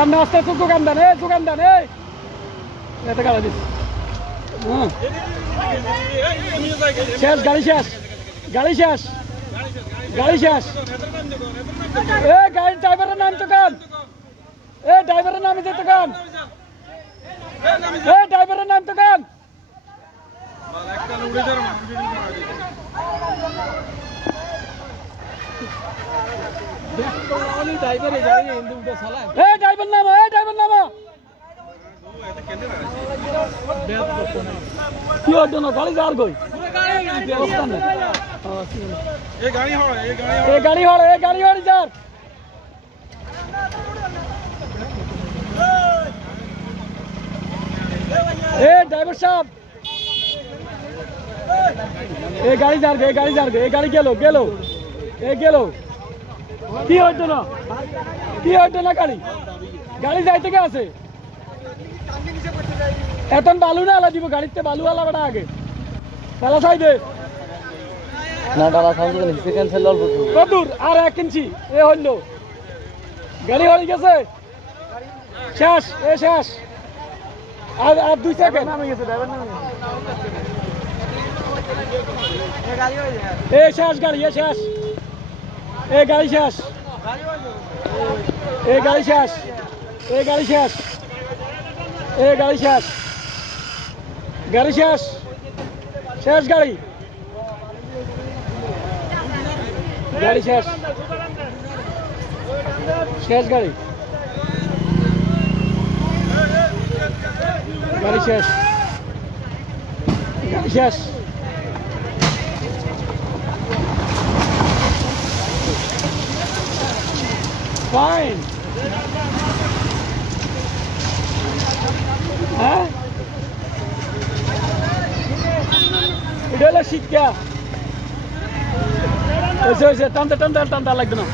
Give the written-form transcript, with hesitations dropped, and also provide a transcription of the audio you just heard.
আপনি আস্তে আস্তে দোকান দেন এটা গাড়ি দিস শেষ গাড়ি শেষ গাড়ির ড্রাইভারের নাম দোকান ড্রাইভারের নাম দোকান ড্রাইভারের নাম দোকান ড্রাইভার নামা কি হতো না গাড়ি যার কই গাড়ি হড় যার ড্রাইভার সাহেব গাড়ি গেল কি হইতো না গাড়ি যাই থেকে আছে এখন বালু না আলা দিব গাড়িতে বালু আলা বেটা আগে তালা চাই দে না ডালা সাউন্ড করে সেকেন্ড সেল অল্প কদুর আর 1 ইঞ্চি হইল গাড়ি হয়ে গেছে শেষ আর 2 সেকেন্ড নামে গেছে ড্রাইভার নামে শেষ গাড়ি শেষ গাড়ি শেষ গাড়ি শেষ গাড়ি শেষ শেষ গাড়ি শেষ গাড়ি শেষ ফাইন হ্যাঁ এটা হলো শিক্ষা টানতে লাগবে না